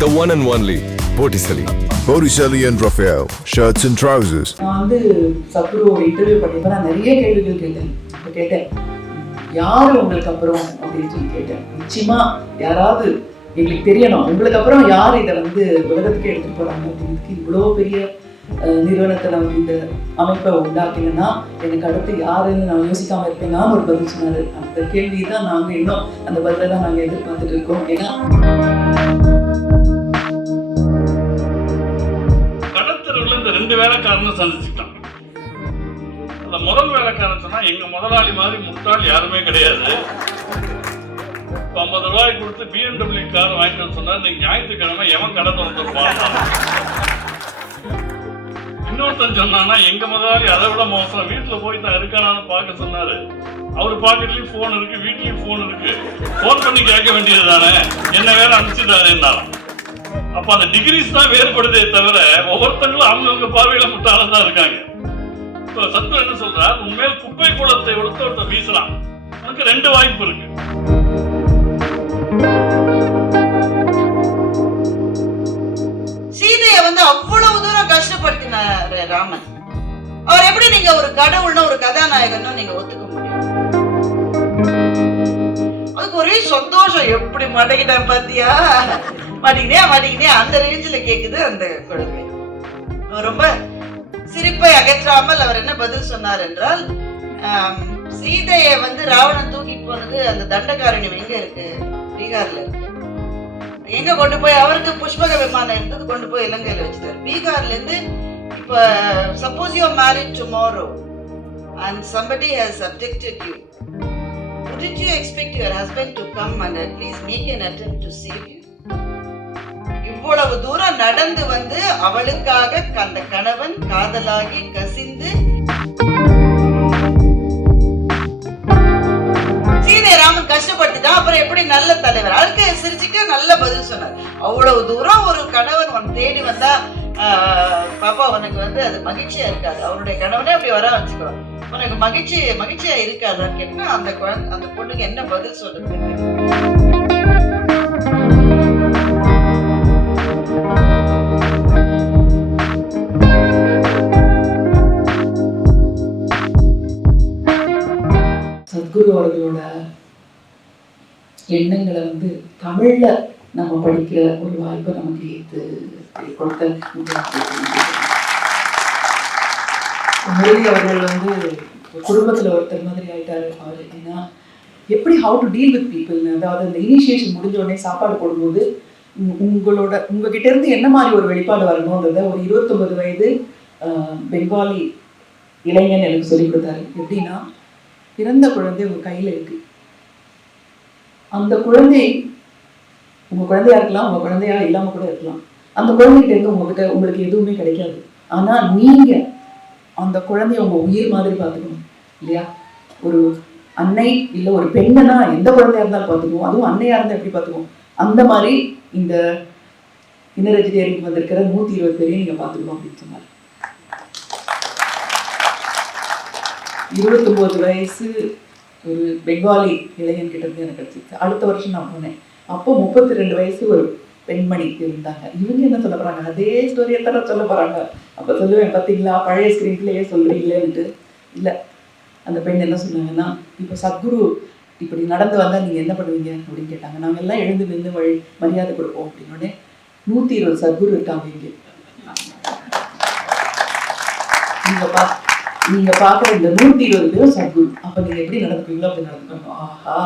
The one and only Botticelli. Botticelli and Raphael, shirts and trousers. நான் சத்குரு ஒரு interview பண்ணிப்ப நான் நிறைய கேள்விகள் கேட்டேன் யாரு உங்களுக்கு அப்புறம் அப்படின்னு சொல்லி கேட்டேன். நிச்சயமா யாராவது எங்களுக்கு தெரியணும், உங்களுக்கு அப்புறம் யார் இதை உலகத்துக்கு எடுத்துட்டு போறாங்க அப்படின்னு. இவ்வளோ பெரிய நிறுவனத்தை நான் இந்த அமைப்பை உண்டாக்கினா எனக்கு அடுத்து யாருன்னு நான் யோசிக்காம இருப்பேன் ஒரு பதில் சொன்னாரு. அந்த கேள்வி தான் நாங்க இன்னும் அந்த பதிலை தான் நாங்க எதிர்பார்த்துட்டு இருக்கோம். ஏன்னா ரெண்டு வேலைக்காரனும் சந்திச்சுட்டான். அந்த முதல் வேலைக்காரன் சொன்னா எங்க முதலாளி மாதிரி முட்டாள் யாருமே கிடையாது. 50 ரூபாய் கொடுத்து BMW கார் வாங்கிட்டு சொன்னா இன்னைக்கு ஞாயிற்றுக்கிழமை எவன் கடை திறந்துருப்பான். இன்னொருத்தன் சொன்னான்னா எங்க முதலாளி அதை விட மோசம், வீட்டுல போய் தான் இருக்கானான்னு பார்க்க சொன்னாரு. அவர் பாக்கெட்லயும் போன் இருக்கு, வீட்லயும் போன் இருக்கு, போன் பண்ணி கேட்க வேண்டியது தானே, என்ன வேற அனுப்பிச்சுட்டாருன்னாலும். அப்ப அந்த டிகிரிஸ் தான் வேறுபடுதே தவிர ஒவ்வொருத்தங்களும் அவங்கவுங்க பார்வையில முட்டாளம் தான் இருக்காங்க. இப்ப சத்குரு என்ன சொல்றார், உண்மையில் குப்பை குளத்தை ஒருத்த ஒருத்தர் வீசலாம், உனக்கு 2 வாய்ப்பு இருக்கு. சீதையை அவ்வளவு தூரம் கஷ்டப்படுத்தினாரு ராமன். அவர் எப்படி நீங்க ஒரு கடவுள்னா ஒரு கதாநாயகன் நீங்க ஒத்துக்க முடியும்? அதுக்கு ஒரே சந்தோஷம், எப்படி மாட்டேங்கிட்டேன் பாத்தியா, மாட்டிக்கினே அந்த ரேஞ்சில கேக்குது அந்த குழந்தை. ரொம்ப சிரிப்பை அகற்றாமல் அவர் என்ன பதில் சொன்னார் என்றால், சீதையை ராவணன் தூக்கி போனது அந்த தண்டகாரண்யம் எங்க இருக்கு, பீகார்ல இருக்கு. எங்க கொண்டு போய் அவருக்கு புஷ்பக விமானம் இருந்தது, கொண்டு போய் இலங்கையில வச்சுட்டாரு. பீகார்ல இருந்து இப்ப suppose you are married tomorrow and somebody has abducted you, wouldn't you expect your husband to come and at least make an attempt to save you? இவ்வளவு தூரம் நடந்து அவளுக்காக அந்த கணவன் காதலாகி கசிந்து சீதை ராமன் கஷ்டப்படுத்திட்டான். அப்புறம் எப்படி நல்ல தலைவர், அதுக்கு சிரிச்சுக்க நல்ல பதில் சொன்னார். அவ்வளவு தூரம் ஒரு கணவன் உன் தேடி வந்தா பாப்பா உனக்கு அது மகிழ்ச்சியா இருக்காது, அவனுடைய கணவனே அப்படி வர வச்சுக்கிறோம், உனக்கு மகிழ்ச்சியா இருக்காதுன்னு கேட்டா அந்த பொண்ணுக்கு என்ன பதில் சொல்றது? சத்குரு அவர்களோட எண்ணங்களை தமிழ்ல நம்ம படிக்கிற ஒரு வாய்ப்பை நமக்கு கொடுத்த அவர்கள் குடும்பத்துல ஒருத்தர் மாதிரி ஆயிட்டாரு அவரு. ஏன்னா எப்படி ஹவு டு டீல் வித் பீப்புள்னு, அதாவது அந்த இனிஷியேஷன் முடிஞ்ச உடனே சாப்பாடு போடும்போது உங்ககிட்ட இருந்து என்ன மாதிரி ஒரு வெளிப்பாடு வரணும்ன்றத ஒரு 29 வயது பெங்காலி இளைஞன் எனக்கு சொல்லி கொடுத்தாரு. எப்படின்னா, பிறந்த குழந்தை உங்க கையில இருக்கு, அந்த குழந்தை உங்க குழந்தையா இருக்கலாம், உங்க குழந்தையா இல்லாம கூட இருக்கலாம். அந்த குழந்தைகிட்ட இருந்து உங்களுக்கு எதுவுமே கிடைக்காது. ஆனா நீங்க அந்த குழந்தைய உங்க உயிர் மாதிரி பார்த்துக்கணும் இல்லையா? ஒரு அன்னை இல்ல ஒரு பெண்ணனா எந்த குழந்தையா இருந்தாலும் பார்த்துக்குவோம், அதுவும் அன்னையா இருந்தா எப்படி பார்த்துக்குவோம், அந்த மாதிரி இந்த இன்னர் வெஜிடேரியனுக்கு வந்திருக்கிற 120 பேரையும் நீங்க பார்த்துக்கணும் அப்படின்னு சொன்னார். 29 வயசு ஒரு பெங்காலி இளைஞன் கிட்ட இருந்து எனக்கு கிடைச்சிச்சு. அடுத்த வருஷம் நான் போனேன், அப்போ 32 வயசு ஒரு பெண்மணி இருந்தாங்க. இவங்க என்ன சொல்ல போறாங்க, அதே ஸ்டோரியை தர சொல்ல போறாங்க. அப்ப சொல்லுவேன், பார்த்தீங்களா பழைய ஸ்கிரீன்லயே சொல்றீங்களேன்ட்டு. இல்லை, அந்த பெண் என்ன சொன்னாங்கன்னா, இப்போ சத்குரு இப்படி நடந்து வந்தா நீங்க என்ன பண்ணுவீங்க அப்படின்னு கேட்டாங்க. நாங்க எல்லாம் எழுந்து நின்று மரியாதை கொடுப்போம் அப்படின்னு. 120 சத்குரு இருக்காங்க இங்கே. நீங்க பாக்குற இந்த 120 பேரும் சத்குரு. அப்ப நீங்க எப்படி நடந்துப்பீங்களோ அப்படி நடந்துக்கணும். ஆஹா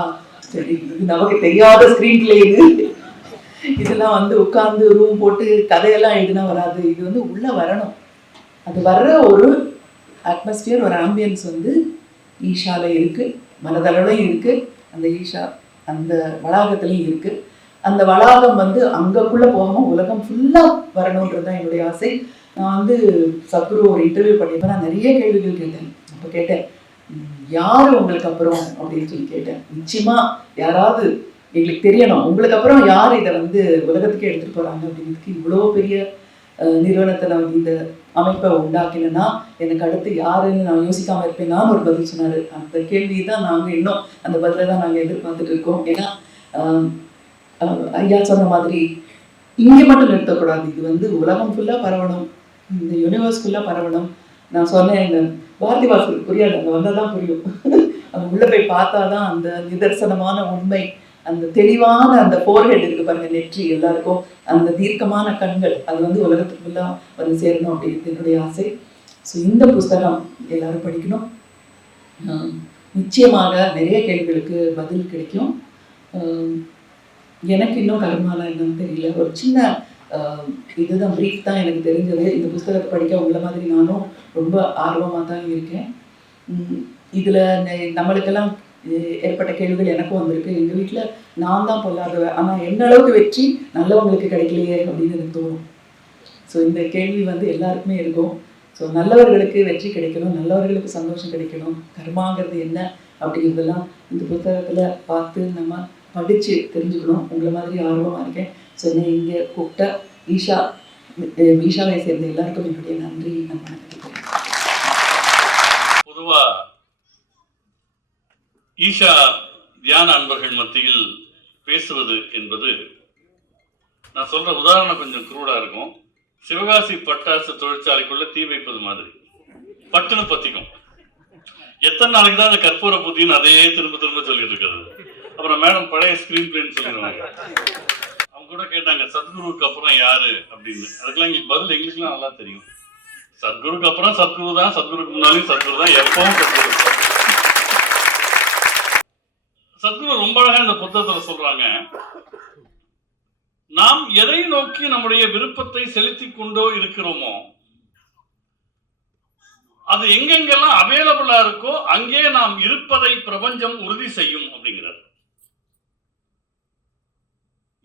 சரி, இது நமக்கு தெரியாத ஸ்கிரீன் பிளே. இதெல்லாம் உட்கார்ந்து ரூம் போட்டு கதையெல்லாம் எழுதினா வராது. இது உள்ள வரணும். அது வர்ற ஒரு அட்மாஸ்பியர், ஒரு ஆம்பியன்ஸ் ஈஷால இருக்கு, மனதளவுலையும் இருக்கு, அந்த ஈஷா அந்த வளாகத்திலையும் இருக்கு. அந்த வளாகம் அங்கக்குள்ள போகாம உலகம் ஃபுல்லா வரணும்ன்றதுதான் என்னுடைய ஆசை. நான் சத்குரு ஒரு இன்டர்வியூ பண்ணிப்ப நான் நிறைய கேள்விகள் கேட்டேன். அப்போ கேட்டேன், யாரு உங்களுக்கு அப்புறம் அப்படின்னு சொல்லி கேட்டேன். நிச்சயமா யாராவது எங்களுக்கு தெரியணும், உங்களுக்கு அப்புறம் யார் இதை உலகத்துக்கு எடுத்துட்டு போறாங்க அப்படிங்கிறதுக்கு. இவ்வளோ பெரிய நிறுவனத்தை நான் இந்த அமைப்பை உண்டாக்கினா எனக்கு அடுத்து யாருன்னு நான் யோசிக்காம இருப்பேன் ஒரு பதில் சொன்னாரு. அந்த கேள்வி தான் நாங்க இன்னும் அந்த பதிலை தான் நாங்க எதிர்பார்த்துட்டு இருக்கோம். ஏன்னா ஐயா சொன்ன மாதிரி இங்கே மட்டும் நிறுத்தக்கூடாது, இது வந்து உலகம் ஃபுல்லாக பரவணும், இந்த யூனிவர்ஸ் ஃபுல்லாக பரவணும். நான் சொன்னேன், இந்த பாரதிவாசலுக்கு புரியாது, அங்கே வந்தால் தான் புரியும். அது உள்ளே போய் பார்த்தா தான் அந்த நிதர்சனமான உண்மை, அந்த தெளிவான அந்த ஃபோர்ஹெட் இருக்கு பாருங்க, நெற்றி எல்லாருக்கும், அந்த தீர்க்கமான கண்கள், அது வந்து உலகத்துக்கு ஃபுல்லாக வந்து சேரணும் அப்படிங்கிறது என்னுடைய ஆசை. ஸோ இந்த புஸ்தகம் எல்லாரும் படிக்கணும். நிச்சயமாக நிறைய கேள்விகளுக்கு பதில் கிடைக்கும். எனக்கு இன்னும் கர்மாலாம் என்னன்னு தெரியல, ஒரு சின்ன இதுதான் ப்ரீஃப் தான் எனக்கு தெரிஞ்சது. இந்த புஸ்தகத்தை படிக்க உங்களை மாதிரி நானும் ரொம்ப ஆர்வமாக தான் இருக்கேன். இதில் நம்மளுக்கெல்லாம் ஏற்பட்ட கேள்விகள் எனக்கும் வந்திருக்கு. எங்கள் வீட்டில் நான் தான் பொல்லாதவ, ஆனால் என்ன அளவுக்கு வெற்றி நல்லவங்களுக்கு கிடைக்கலையே அப்படின்னு எனக்கு தோணும். ஸோ இந்த கேள்வி வந்து எல்லாருக்குமே இருக்கும். ஸோ நல்லவர்களுக்கு வெற்றி கிடைக்கணும், நல்லவர்களுக்கு சந்தோஷம் கிடைக்கணும், கர்மாங்கிறது என்ன அப்படிங்கிறதெல்லாம் இந்த புத்தகத்தில் பார்த்து நம்ம படித்து தெரிஞ்சுக்கணும். உங்களை மாதிரி ஆர்வமாக இருக்கேன். ஸோ என்னை இங்கே கூப்பிட்ட ஈஷாவை சேர்ந்த எல்லாருக்கும் என்னுடைய நன்றி. நான் நினைக்கிறேன். பொதுவாக ஈஷா தியான அன்பர்கள் மத்தியில் பேசுவது என்பது, நான் சொல்ற உதாரணம் கொஞ்சம் குரூடா இருக்கும். சிவகாசி பட்டாசு தொழிற்சாலைக்குள்ள தீ வைப்பது மாதிரி பட்டுன்னு பத்திக்கும். எத்தனை நாளைக்கு தான் அந்த கற்பூர புத்தின்னு அதே திரும்ப திரும்ப சொல்லிட்டு இருக்கிறது. அப்புறம் மேடம் பழைய ஸ்கிரீன் பிளேன்னு சொல்லிடுவாங்க. அவங்க கூட கேட்டாங்க சத்குருவுக்கு அப்புறம் யாரு அப்படின்னு. அதுக்கெல்லாம் எங்களுக்கு பதில் இங்கிலீஷ்லாம் நல்லா தெரியும். சத்குருக்கு அப்புறம் சத்குரு தான், சத்குருக்கு முன்னாலையும் சத்குரு தான், எப்பவும் சத்குரு. சத்குரு ரொம்ப அழகா இந்த புத்தகத்துல சொல்றாங்க, நாம் எதை நோக்கி நம்முடைய விருப்பத்தை செலுத்தி கொண்டோ இருக்கிறோமோ அது எங்கெங்கெல்லாம் அவைலபிளா இருக்கோ அங்கே நாம் இருப்பதை பிரபஞ்சம் உறுதி செய்யும் அப்படிங்கிறார்.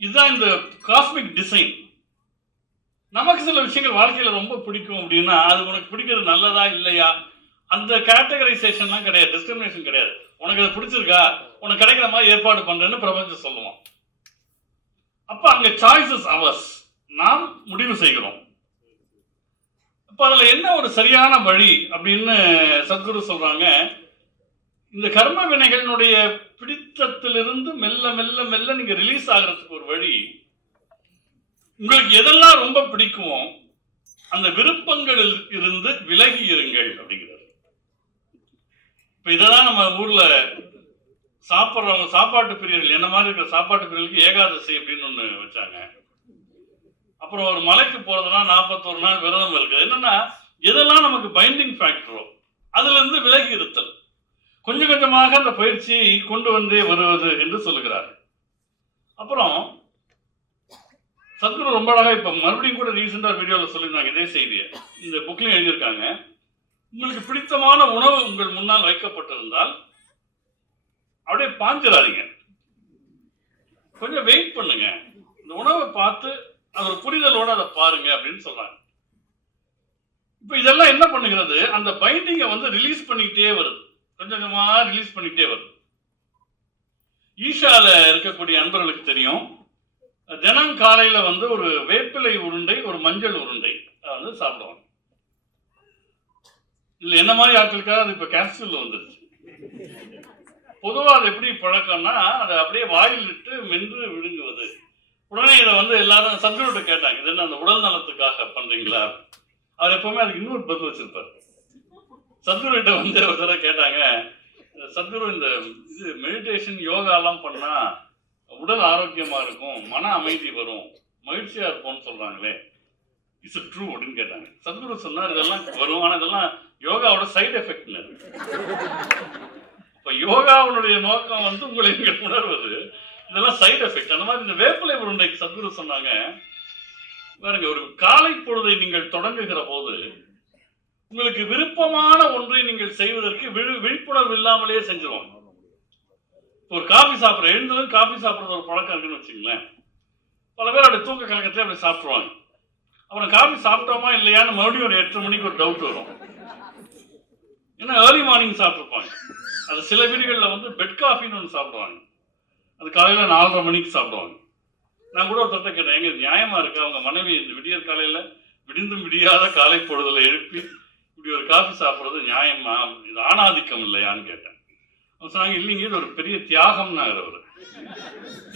இதுதான் இந்த காஸ்மிக் டிசைன். நமக்கு சில விஷயங்கள் வாழ்க்கையில ரொம்ப பிடிக்கும் அப்படின்னா அது உனக்கு பிடிக்கிறது நல்லதா இல்லையா அந்த கேட்டகரைசேஷன்லாம் கிடையாது, டிஸ்கிரிமினேஷன் கிடையாது. உனக்கு அது பிடிச்சிருக்கா, உனக்கு கிடைக்கிற மாதிரி ஏற்பாடு பண்றேன்னு பிரபஞ்சம் சொல்லுவோம். அப்ப அங்க சாய்ஸஸ் அவர்ஸ், நாம் முடிவு செய்கிறோம். அப்ப அதுல என்ன ஒரு சரியான வழி அப்படின்னு சத்குரு சொல்றாங்க, இந்த கர்ம வினைகளினுடைய பிடித்தத்திலிருந்து மெல்ல மெல்ல மெல்ல நீங்க ரிலீஸ் ஆகிறதுக்கு ஒரு வழி, உங்களுக்கு எதெல்லாம் ரொம்ப பிடிக்குமோ அந்த விருப்பங்களில் இருந்து விலகி இருங்கள் அப்படிங்கிறார். இப்ப இதெல்லாம் நம்ம ஊர்ல சாப்பிட்றவங்க, சாப்பாட்டு பிரியர்கள், என்ன மாதிரி இருக்கிற சாப்பாட்டு பிரியர்களுக்கு ஏகாதசி அப்படின்னு ஒண்ணு வச்சாங்க. அப்புறம் ஒரு மலைக்கு போறதுனா 41 நாள் விரதம் இருக்குது. என்னன்னா எதெல்லாம் நமக்கு பைண்டிங் ஃபேக்டரோ அதுல இருந்து விலகி இருத்தல், கொஞ்சம் கொஞ்சமாக அந்த பயிற்சியை கொண்டு வந்தே வருவது என்று சொல்லுகிறார். அப்புறம் சத்குரு ரொம்ப அழகா இப்ப மறுபடியும் கூட ரீசெண்டா வீடியோல சொல்லியிருந்தாங்க இதே செய்தியை, இந்த புக்லையும் எழுதியிருக்காங்க. உங்களுக்கு பிடித்தமான உணவு உங்கள் முன்னால் வைக்கப்பட்டிருந்தால் அப்படியே பாஞ்சிடாதீங்க, கொஞ்சம் வெயிட் பண்ணுங்க, இந்த உணவை பார்த்து அது ஒரு புரிதலோட அதை பாருங்க அப்படின்னு சொல்றாங்க. இப்ப இதெல்லாம் என்ன பண்ணுகிறது, அந்த பைண்டிங்கை வந்து ரிலீஸ் பண்ணிக்கிட்டே வருது, கொஞ்சம் கொஞ்சமா ரிலீஸ் பண்ணிக்கிட்டே வருது. ஈஷால இருக்கக்கூடிய அன்பர்களுக்கு தெரியும், தினம் காலையில வந்து ஒரு வேப்பிலை உருண்டை, ஒரு மஞ்சள் உருண்டை வந்து சாப்பிடுவாங்க. இதுல என்ன மாதிரி ஆட்களுக்காக அது இப்ப கேப்சூல் வந்துருச்சு. பொதுவாக அது எப்படி பழக்கம்னா அதை அப்படியே வாயில் இட்டு மென்று விழுங்குவது. உடனே இதை வந்து எல்லாரும் சத்குருட்ட கேட்டாங்க, இது என்ன அந்த உடல் நலத்துக்காக பண்றீங்களா? அவர் எப்பவுமே அதுக்கு இன்னொரு பதில் வச்சிருப்பார். சத்குருகிட்ட வந்து ஒரு தடவை கேட்டாங்க, சத்குரு இந்த இது மெடிடேஷன் யோகாலாம் பண்ணா உடல் ஆரோக்கியமா இருக்கும், மன அமைதி வரும், மகிழ்ச்சியா இருப்போம்னு சொல்றாங்களே, இட்ஸ் ட்ரூ அப்படின்னு கேட்டாங்க. சத்குரு சொன்னார் இதெல்லாம் வரும், ஆனா இதெல்லாம் யோகாவோட சைடு எஃபெக்ட்னு. இப்ப யோகாவுடைய நோக்கம் வந்து உங்களை உணர்வது, இதெல்லாம் சைடு எஃபெக்ட். அந்த மாதிரி இந்த வேப்பிலை உருண்டைக்கு சத்குரு சொன்னாங்க, பாருங்க, ஒரு காலை பொழுதை நீங்கள் தொடங்குகிற போது உங்களுக்கு விருப்பமான ஒன்றை நீங்கள் செய்வதற்கு விழிப்புணர்வு இல்லாமலேயே செஞ்சிருவாங்க. ஒரு காஃபி சாப்பிட்ற, எழுந்ததும் காஃபி சாப்பிட்றது ஒரு பழக்கம் இருக்குன்னு வச்சுங்களேன். பல பேர் அப்படி தூக்க கலக்கத்தையே அப்படி சாப்பிட்ருவாங்க. அப்புறம் காஃபி சாப்பிட்டோமா இல்லையான்னு மறுபடியும் ஒரு 8 மணிக்கு ஒரு டவுட் வரும். ஏன்னா ஏர்லி மார்னிங் சாப்பிட்ருப்பாங்க. அது சில வீடுகளில் வந்து பெட் காஃபின்னு ஒன்று சாப்பிடுவாங்க, அது காலையில் 4:30 மணிக்கு சாப்பிடுவாங்க. நான் கூட ஒருத்தட்ட கேட்டேன், எங்க நியாயமா இருக்கு, அவங்க மனைவி இந்த விடியற் காலையில் விடிந்தும் விடியாத காலை பொழுதுல எழுப்பி இப்படி ஒரு காஃபி சாப்பிட்றது நியாயமா, இது ஆணாதிக்கம் இல்லையான்னு கேட்டேன். அவங்க சொன்னாங்க, இல்லைங்க இது ஒரு பெரிய தியாகம்னாரு அவர்.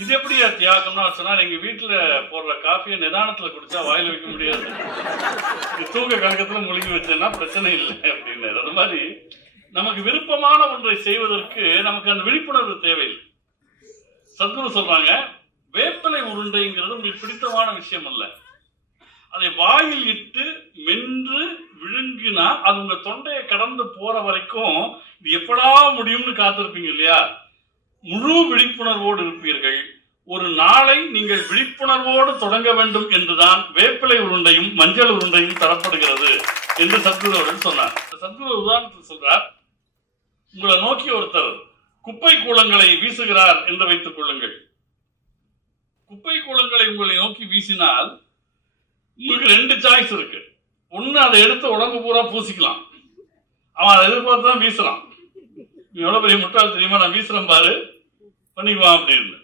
இது எப்படியா தியாகம்னா சொன்னா எங்க வீட்டுல போடுற காஃபியை நிதானத்துல குடிச்சா வாயில வைக்க முடியாது, தூக்க கழகத்துல முழுகி வச்சேன்னா பிரச்சனை இல்லை அப்படின்னு. அது மாதிரி நமக்கு விருப்பமான ஒன்றை செய்வதற்கு நமக்கு அந்த விழிப்புணர்வு தேவையில்லை. சத்குரு சொல்றாங்க, வேப்பிலை உருண்டைங்கிறது உங்களுக்கு பிடித்தமான விஷயம் அல்ல, அதை வாயில் இட்டு மென்று விழுங்கினா அது உங்க தொண்டையை கடந்து போற வரைக்கும் இது எப்படா முடியும்னு காத்திருப்பீங்க இல்லையா? முழு விழிப்புணர்வோடு இருப்பீர்கள். ஒரு நாளை நீங்கள் விழிப்புணர்வோடு தொடங்க வேண்டும் என்றுதான் வேப்பிலை உருண்டையும் மஞ்சள் உருண்டையும் தரப்படுகிறது என்று சத்குரு அவர்கள் சொன்னார். சத்குரு உதாரணத்துக்கு சொல்றார், உங்களை நோக்கி ஒருத்தர் குப்பை கூளங்களை வீசுகிறார் என்று வைத்துக் கொள்ளுங்கள். குப்பை கூளங்களை உங்களை நோக்கி வீசினால் உங்களுக்கு 2 சாய்ஸ் இருக்கு. ஒண்ணு, அதை எடுத்து உடம்பு பூரா பூசிக்கலாம், அவன் அதை எதிர்பார்த்து தான் வீசுறான். நீ எவ்வளவு பெரிய முட்டாள் தெரியுமா, நான் வீசுறேன் பாரு பண்ணிக்குவான் அப்படின்னு.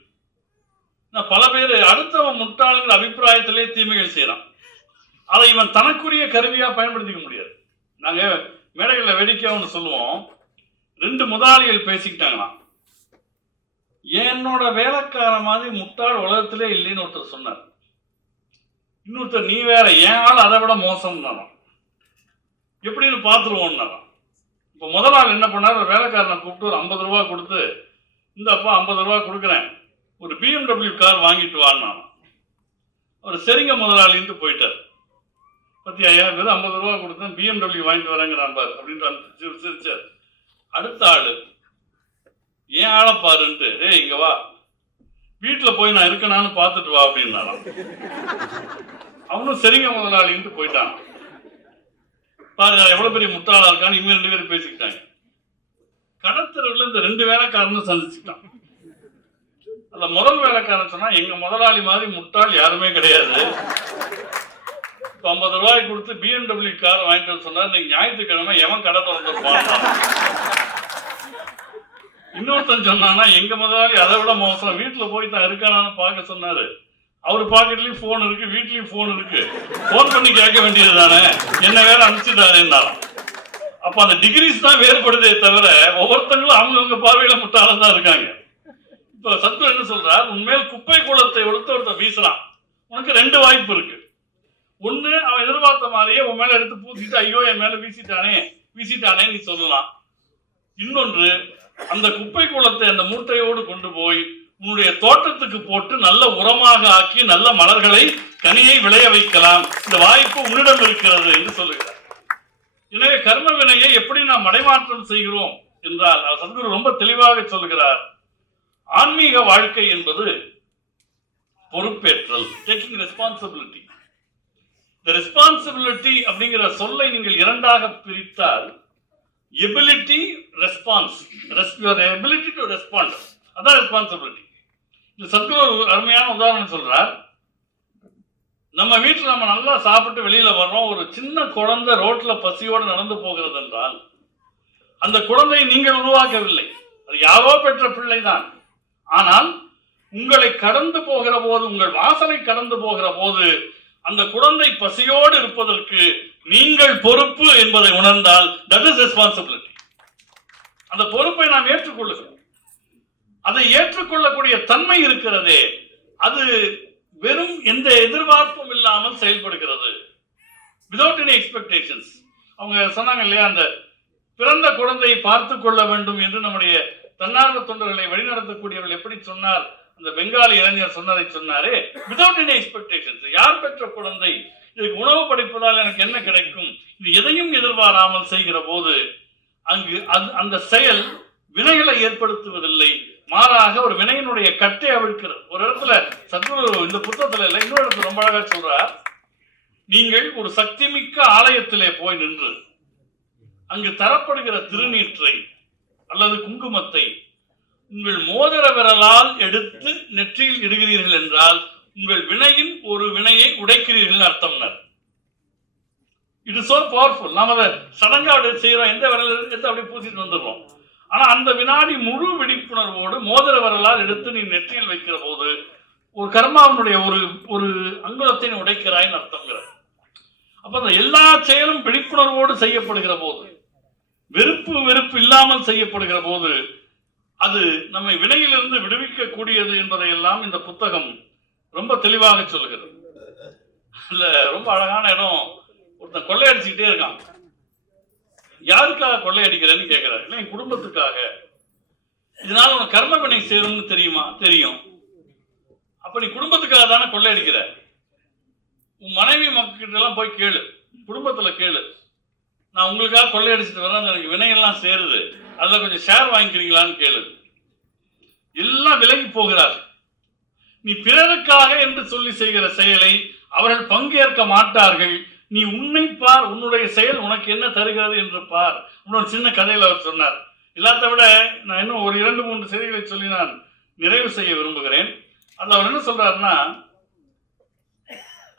நான் பல பேர் அடுத்தவன் முட்டாளுங்கிற அபிப்பிராயத்திலே தீமைகள் செய்யறான், அதை இவன் தனக்குரிய கருவியா பயன்படுத்திக்க முடியாது. நாங்க மேடைகளில் வேடிக்கையா ஒன்று சொல்லுவோம், 2 முதலாளிகள் பேசிக்கிட்டாங்களாம். என்னோட வேலைக்கார மாதிரி முட்டாள் உலகத்திலே இல்லைன்னு ஒருத்தர் சொன்னார். இன்னொருத்தர், நீ வேற, என் ஆள் அதை விட மோசம்னாராம். எப்படின்னு பார்த்துருவோம்னாராம். இப்போ முதலாளி என்ன பண்ணார், ஒரு வேலைக்காரனை கூப்பிட்டு ஒரு 50 ரூபா கொடுத்து, இந்த அப்பா 50 ரூபா கொடுக்குறேன், ஒரு BMW கார் வாங்கிட்டு வான்னாராம். அவர் சரிங்க முதலாளின்ட்டு போயிட்டார். பத்தியா, வெறும் 50 ரூபா கொடுத்தேன் BMW வாங்கிட்டு வரேங்கிறான் பாரு அப்படின்ட்டு சிரிச்சார். அடுத்த ஆளு, ஏன் ஆளை பாருன்ட்டு, ஏய் இங்க வா, வீட்டில் போய் நான் இருக்கனான்னு பார்த்துட்டு வா அப்படின்னாராம். அவனும் சரிங்க முதலாளின்ட்டு போயிட்டான். பாரு எவ்வளவு பெரிய முட்டாளா இருக்கான்னு இவங்க 2 பேரும் பேசிக்கிட்டாங்க. கடத்தரவுல இந்த 2 வேலைக்காரனும் சந்திச்சுட்டான். அந்த முதல் வேலைக்காரன் சொன்னா, எங்க முதலாளி மாதிரி முட்டாள் யாருமே கிடையாது, 50 ரூபாய் கொடுத்து BMW கார் வாங்கிட்டு சொன்னா, இன்னைக்கு ஞாயிற்றுக்கிழமை எவன் கடை திறந்துருப்பான். இன்னொருத்தன் சொன்னான்னா, எங்க முதலாளி அதை விட மோசம், வீட்டுல போய் தான் இருக்கானான்னு பார்க்க சொன்னாரு, அவர் பாக்கெட்லயும் போன் இருக்கு, வீட்லயும் போன் இருக்கு, போன் பண்ணி கேட்க வேண்டியது தானே, என்ன வேற அனுப்பிச்சுட்டாருன்னாலும். அப்ப அந்த டிகிரிஸ் தான் வேறுபடுதே தவிர ஒவ்வொருத்தங்களும் அவங்கவுங்க பார்வையில முட்டாளம் தான் இருக்காங்க. இப்ப சத்குரு என்ன சொல்றார், உண்மையில் குப்பை கூளத்தை ஒருத்தர் வீசலாம், உனக்கு 2 வாய்ப்பு இருக்கு. ஒண்ணு, அவன் எதிர்பார்த்த மாதிரியே உன் மேல எடுத்து பூசிட்டு, ஐயோ என் மேல வீசிட்டானே நீ சொல்லலாம். இன்னொன்று, அந்த குப்பை கூளத்தை அந்த மூட்டையோடு கொண்டு போய் உன்னுடைய தோட்டத்துக்கு போட்டு நல்ல உரமாக ஆக்கி நல்ல மலர்களை கனியை விளைய வைக்கலாம், இந்த வாய்ப்பு உன்னிடம் இருக்கிறது என்று சொல்லுகிறார். எனவே கர்ம வினையை எப்படி நாம் மடைமாற்றம் செய்கிறோம் என்றால், சத்குரு ரொம்ப தெளிவாக சொல்லுகிறார், ஆன்மீக வாழ்க்கை என்பது பொறுப்பேற்றல், டேக்கிங் ரெஸ்பான்சிபிலிட்டி. இந்த ரெஸ்பான்சிபிலிட்டி அப்படிங்கிற சொல்லை நீங்கள் 2ஆக பிரித்தால், ability, response, ability to respond, அதான் ரெஸ்பான்சிபிலிட்டி. இந்த சத்குரு அருமையான உதாரணம் சொல்றார். நம்ம வீட்டில் நம்ம நல்லா சாப்பிட்டு வெளியில வர்றோம், ஒரு சின்ன குழந்தை ரோட்ல பசியோடு நடந்து போகிறது என்றால், அந்த குழந்தையை நீங்கள் உருவாக்கவில்லை, அது யாரோ பெற்ற பிள்ளைதான். ஆனால் உங்களை கடந்து போகிற போது, உங்கள் வாசலை கடந்து போகிற போது, அந்த குழந்தை பசியோடு இருப்பதற்கு நீங்கள் பொறுப்பு என்பதை உணர்ந்தால், தட் இஸ் ரெஸ்பான்சிபிலிட்டி. அந்த பொறுப்பை நாம் ஏற்றுக்கொள்ளுகிறோம். அதை ஏற்றுக்கொள்ளக்கூடிய தன்மை இருக்கிறதே, அது வெறும் எந்த எதிர்பார்ப்பும் இல்லாமல் செயல்படுகிறது, விதவுட் எனி எக்ஸ்பெக்டேஷன்ஸ். அவங்க சொன்னாங்க இல்லையா, அந்த பிறந்த குழந்தையை பார்த்து கொள்ள வேண்டும் என்று நம்முடைய தன்னார்வ தொண்டர்களை வழிநடத்தக்கூடியவர்கள் எப்படி சொன்னார், அந்த பெங்காலி இளைஞர் சொன்னதை சொன்னாரே, விதவுட் எனி எக்ஸ்பெக்டேஷன்ஸ். யார் பெற்ற குழந்தை, இதுக்கு உணவு படைப்பதால் எனக்கு என்ன கிடைக்கும், இது எதையும் எதிர்பாராமல் செய்கிற போது அங்கு அந்த செயல் வினைகளை ஏற்படுத்துவதில்லை, மாறாக ஒரு வினையினுடைய கட்டை அவிழ்க்கிறது. ஒரு இடத்துல சத்குரு இந்த புத்தகத்துல இல்லை, இன்னொரு இடத்துல ரொம்ப அழகா சொல்றார், நீங்கள் ஒரு சக்தி மிக்க ஆலயத்திலே போய் நின்று அங்கு தரப்படுகிற திருநீற்றை அல்லது குங்குமத்தை உங்கள் மோதிர விரலால் எடுத்து நெற்றியில் இடுகிறீர்கள் என்றால், உங்கள் வினையின் ஒரு வினையை உடைக்கிறீர்கள் அர்த்தம்னார். It is so powerful. நாம அதை சடங்கா செய்யறோம், எந்த விரல் எடுத்து அப்படி பூசிட்டு வந்துடுறோம். ஆனா அந்த வினாடி முழு விழிப்புணர்வோடு மோதிர விரலால் எடுத்து நீ நெற்றியில் வைக்கிற போது ஒரு கர்மாவினுடைய ஒரு அங்குலத்தை நீ உடைக்கிறாய்ன்னு அர்த்தம்ங்கிறார். அப்ப அந்த எல்லா செயலும் விழிப்புணர்வோடு செய்யப்படுகிற போது, வெறுப்பு இல்லாமல் செய்யப்படுகிற போது, அது நம்மை வினையிலிருந்து விடுவிக்க கூடியது என்பதையெல்லாம் இந்த புத்தகம் ரொம்ப தெளிவாக சொல்கிறது. அதுல ரொம்ப அழகான இடம், ஒருத்தன் கொள்ளையடிச்சுக்கிட்டே இருக்கான். யாருக்காக கொள்ளையடிக்கிறேன்னு கேட்கிறார். இல்லை, என் குடும்பத்துக்காக. இதனால உனக்கு கர்ம வினை சேரும்னு தெரியுமா? தெரியும். அப்ப நீ குடும்பத்துக்காக தானே கொள்ளையடிக்கிற. உன் மனைவி மக்கள்கிட்ட எல்லாம் போய் கேளு, குடும்பத்துல கேளு, நான் உங்களுக்காக கொள்ளையடிச்சிட்டு வரேன், எனக்கு வினையெல்லாம் சேருது, அதுல கொஞ்சம் ஷேர் வாங்கிக்கிறீங்களான்னு கேளு. எல்லாம் விலகி போகிறார். நீ பிறருக்காக என்று சொல்லி செய்கிற செயலை அவர்கள் பங்கேற்க மாட்டார்கள். நீ உன்னை பார், உன்னுடைய செயல் உனக்கு என்ன தருகிறது என்று பார். இன்னொரு சின்ன கதையில் அவர் சொன்னார். எல்லாத்த விட நான் இன்னும் ஒரு 2-3 செய்திகளை சொல்லி நான் நிறைவு செய்ய விரும்புகிறேன். அதில் அவர் என்ன சொல்றாருன்னா,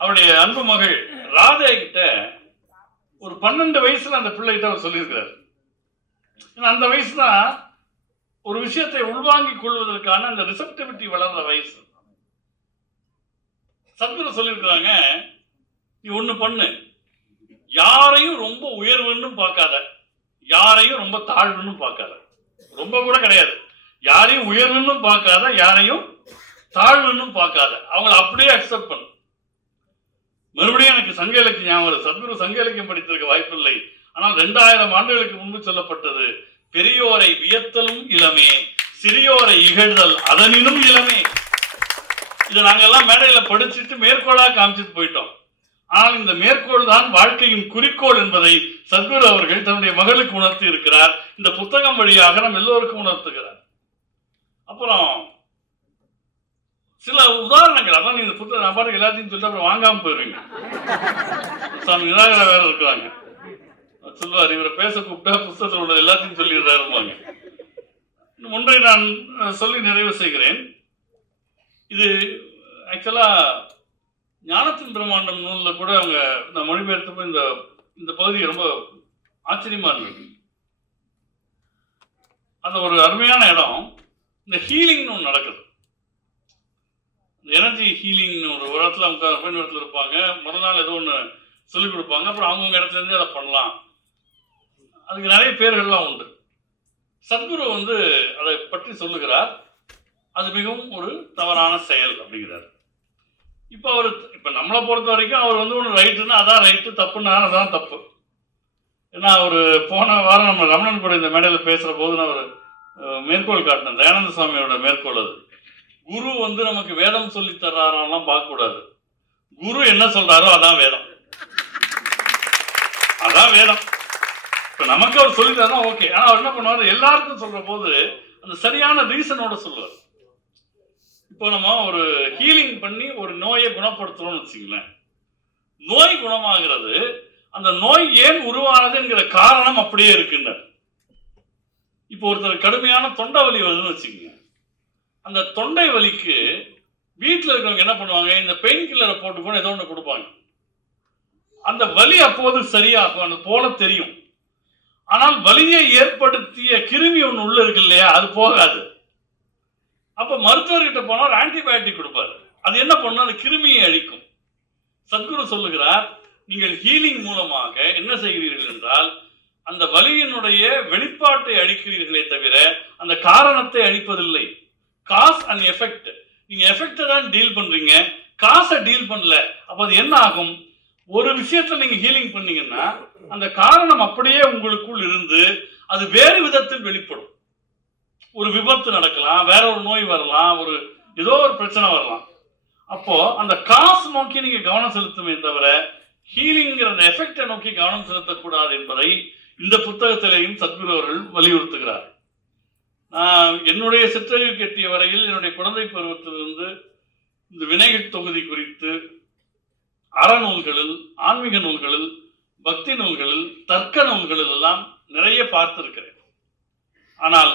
அவருடைய அன்பு மகள் ராதே கிட்ட ஒரு 12 வயசுல அந்த பிள்ளைகிட்ட அவர் சொல்லியிருக்கிறார். அந்த வயசு தான் ஒரு விஷயத்தை உள்வாங்கிக் கொள்வதற்கான அந்த ரிசப்டிவிட்டி வளர்ற வயசு. சத்குரு சொல்லியிருக்கிறாங்க, நீ ஒண்ணு பண்ணு, யாரையும் ரொம்ப உயர்வுன்னு பார்க்காத, யாரையும் ரொம்ப தாழ்வுன்னு பார்க்காத, ரொம்ப கூட கிடையாது, யாரையும் உயர்வுன்னு பார்க்காத, யாரையும் தாழ்வுன்னு பார்க்காத, அவங்கள அப்படியே அக்செப்ட் பண்ணு. மறுபடியும் எனக்கு சங்க இலக்கியம் ஞாபகம், சத்குரு சங்க இலக்கியம் படித்திருக்க வாய்ப்பில்லை, ஆனால் 2000 ஆண்டுகளுக்கு முன்பு சொல்லப்பட்டது, பெரியோரை வியத்தலும் இளமே, சிறியோரை இகழ்தல் அதனினும் இளமே. இதை நாங்கெல்லாம் மேடையில படிச்சுட்டு மேற்கோளா காமிச்சிட்டு போயிட்டோம். ஆனால் இந்த மேற்கோள் தான் வாழ்க்கையின் குறிக்கோள் என்பதை சத்குரு அவர்கள் தன்னுடைய மகளுக்கு உணர்த்தி இருக்கிறார். இந்த புத்தகம் வழியாக நம்ம எல்லோருக்கும் உணர்த்துகிறார். அப்புறம் சில உதாரணங்கள், அதான் இந்த புத்தகம் நான் பாருங்க எல்லாத்தையும் சொல்லிட்டு அப்புறம் வாங்காம போயிருவீங்க. சாமி நிராகரா வேற இருக்கிறாங்க, சொல்லுவார், இவரை பேச கூப்பிட்டா புத்தகத்தில் உள்ள எல்லாத்தையும் சொல்லிடுறாருவாங்க. ஒன்றை நான் சொல்லி நிறைவு செய்கிறேன். இது ஆக்சுவலா ஞானத்தின் பிரம்மாண்டம் நூலில் கூட அவங்க இந்த மொழிபெயர்த்தப்போ இந்த பகுதி ரொம்ப ஆச்சரியமா இருந்தது. அந்த ஒரு அருமையான இடம், இந்த ஹீலிங்னு ஒன்று நடக்குது. எனர்ஜி ஹீலிங்னு ஒரு இடத்துல அவங்க பெண் இடத்துல இருப்பாங்க, முதல் நாள் ஏதோ ஒன்று சொல்லிக் கொடுப்பாங்க, அப்புறம் அவங்கவுங்க இடத்துல இருந்து அதை பண்ணலாம். அதுக்கு நிறைய பேர்கள்லாம் உண்டு. சத்குரு அதை பற்றி சொல்லுகிறார், அது மிகவும் ஒரு தவறான செயல் அப்படிங்கிறார். இப்போ நம்மளை பொறுத்த வரைக்கும் அவர் ஒன்று ரைட்டுன்னா அதான் ரைட்டு, தப்புன்னா அதான் தப்பு. ஏன்னா அவர் போன வாரம் நம்ம ரமணன் கூட இந்த மேடையில் பேசுகிற போது நான் ஒரு மேற்கோள் காட்டினேன், தயானந்த சுவாமியோட மேற்கோள். அது குரு நமக்கு வேதம் சொல்லி தர்றாரெல்லாம் பார்க்கக்கூடாது, குரு என்ன சொல்றாரோ அதான் வேதம், அதான் வேதம். இப்போ நமக்கு அவர் சொல்லிட்டாருன்னா ஓகே. ஆனால் அவர் என்ன பண்ணுவார், எல்லாருக்கும் சொல்ற போது அந்த சரியான ரீசனோட சொல்லுவார். இப்போ நம்ம ஒரு ஹீலிங் பண்ணி ஒரு நோயை குணப்படுத்துறோம்னு வச்சுங்களேன், நோய் குணமாகிறது, அந்த நோய் ஏன் உருவானதுங்கிற காரணம் அப்படியே இருக்குன்னு. இப்போ ஒருத்தர் கடுமையான தொண்டை வலி வருதுன்னு வச்சுக்கோங்க, அந்த தொண்டை வலிக்கு வீட்டில் இருக்கிறவங்க என்ன பண்ணுவாங்க, இந்த பெயின் கில்லரை போட்டு கூட ஏதோ ஒன்று கொடுப்பாங்க. அந்த வலி அப்போது சரியாகும், அந்த போல தெரியும். ஆனால் வலியை ஏற்படுத்திய கிருமி ஒன்று உள்ள இருக்கு இல்லையா, அது போகாது. அப்ப மருத்துவர்கிட்ட போனால் ஆன்டிபயோட்டிக் கொடுப்பாரு, அது என்ன பண்ணும், அந்த கிருமியை அழிக்கும். சத்குரு சொல்லுகிறார், நீங்கள் ஹீலிங் மூலமாக என்ன செய்கிறீர்கள் என்றால் அந்த வலியினுடைய வெளிப்பாட்டை அழிக்கிறீர்களே தவிர அந்த காரணத்தை அழிப்பதில்லை. காஸ் அண்ட் எஃபெக்ட், நீங்க எஃபெக்டை தான் டீல் பண்றீங்க, காசை டீல் பண்ணல. அப்ப அது என்ன ஆகும், ஒரு விஷயத்துல நீங்க ஹீலிங் பண்ணீங்கன்னா அந்த காரணம் அப்படியே உங்களுக்குள் இருந்து அது வேறு விதத்தில் வெளிப்படும். ஒரு விபத்து நடக்கலாம், வேற ஒரு நோய் வரலாம், ஒரு ஏதோ ஒரு பிரச்சனை வரலாம். அப்போ அந்த காசு நோக்கி நீங்க கவனம் செலுத்துமே தவிர ஹீலிங்கிற அந்த எஃபெக்டை நோக்கி கவனம் செலுத்தக்கூடாது என்பதை இந்த புத்தகத்திலேயும் சத்குரு அவர்கள் வலியுறுத்துகிறார். நான் என்னுடைய சிற்றறிவு கட்டிய வரையில் என்னுடைய குழந்தை பருவத்திலிருந்து இந்த வினைகள் தொகுதி குறித்து அறநூல்களில், ஆன்மீக நூல்களில், பக்தி நூல்களில், தர்க்க நூல்களில் எல்லாம் நிறைய பார்த்திருக்கிறேன். ஆனால்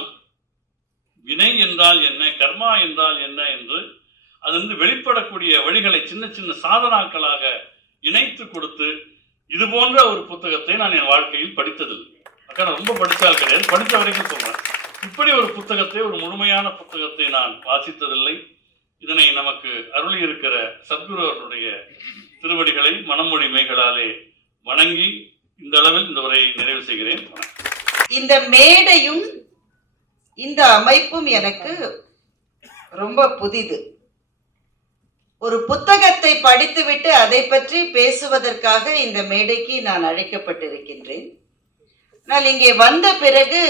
வினை என்றால் என்ன, கர்மா என்றால் என்ன என்று அது வெளிப்படக்கூடிய வழிகளை சின்ன சின்ன சாதனாக்களாக இணைத்து கொடுத்து இது போன்ற ஒரு புத்தகத்தை நான் என் வாழ்க்கையில் படித்ததில்லை. அக்கா நான் ரொம்ப படித்தால் கிடையாது, படித்த வரைக்கும் சொல்றேன். இப்படி ஒரு புத்தகத்தை, ஒரு முழுமையான புத்தகத்தை நான் வாசித்ததில்லை. இதனை நமக்கு அருளி இருக்கிற சத்குரு அவர்களுடைய திருவடிகளை மனமொழி மெய்களாலே வணங்கி இந்த அளவில் இந்த உரையை நிறைவு செய்கிறேன். இந்த மேடையும் இந்த அமைப்பும் எனக்கு ரொம்ப புதிது. ஒரு புத்தகத்தை படித்துவிட்டு அதை பற்றி பேசுவதற்காக இந்த மேடைக்கு நான் அழைக்கப்பட்டிருக்கின்றேன். ஆனால் இங்கே வந்த பிறகு